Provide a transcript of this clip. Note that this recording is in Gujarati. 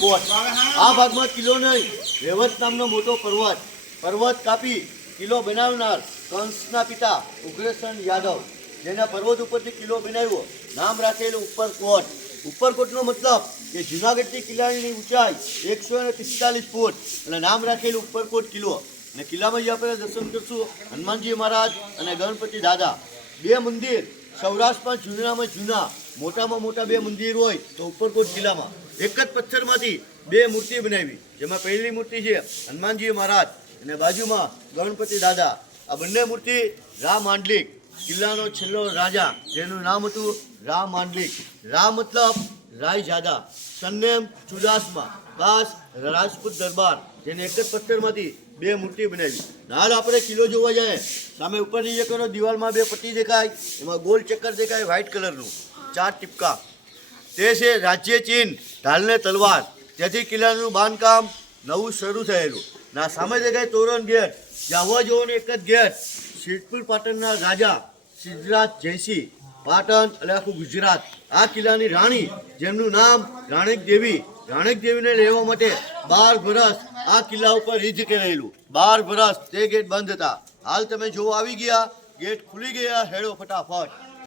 કોટ। આ ભાગમાં કિલ્લો નહીં, રેવત નામનો મોટો પર્વત કાપી કિલ્લો બનાવનાર કંસના પિતા ઉગ્રસેન યાદવ, જેના પર્વત ઉપરથી કિલ્લો બનાવ્યો, નામ રાખેલું ઉપરકોટ। ઉપરકોટનો મતલબ કે જૂનાગઢથી કિલ્લાની ઊંચાઈ 145 ફૂટ અને નામ રાખેલું ઉપરકોટ કિલ્લો। અને કિલ્લામાં જે આપણે દર્શન કરશું હનુમાનજી મહારાજ અને ગણપતિ દાદા, બે મંદિર સૌરાષ્ટ્રમાં જૂનામાં જૂના મોટામાં મોટા બે મંદિર હોય તો ઉપરકોટ કિલ્લામાં એક જ પથ્થરમાંથી બે મૂર્તિ બનાવી, જેમાં પહેલી મૂર્તિ છે હનુમાનજી મહારાજ અને બાજુમાં ગણપતિ દાદા। આ બંને મૂર્તિ રામ માંડલિક, કિલ્લાનો છેલ્લો રાજા, જેનું નામ હતું રામ માંડલિક। રામ મતલબ રાયજાદા, સરનેમ ચુડાસમા, ખાસ રાજપૂત દરબાર, જેને એક જ પથ્થરમાંથી બે મૂર્તિ બનાવી। હાલ આપણે કિલ્લો જોવા જાય, સામે ઉપરની જે કરો દિવાલમાં બે પટ્ટી દેખાય, એમાં ગોલ ચક્કર દેખાય વ્હાઇટ કલરનું, 4 ટીપકા, તે છે રાજ્ય ચિહ્ન ઢાલને તલવાર, જેથી કિલ્લાનું બાંધકામ નવું શરૂ થયેલું। ના સામે દેખાય તોરણ ગેટ, જ્યાં આવવા જવાનો એક જ ગેટ, સિદ્ધપુર પાટણના રાજા સિદ્ધરાજ જયસિંહ, પાટણ એટલે આખું ગુજરાત। આ કિલ્લાની રાણી, જેમનું નામ રાણીક દેવી, રાણીક દેવીને લેવા માટે 12 વર્ષ આ કિલ્લા ઉપર યુદ્ધ કરેલું। 12 વર્ષ તે ગેટ બંધ હતા। હાલ તમે જોવા આવી ગયા, ગેટ ખુલી ગયા, હેડો ફટાફટ।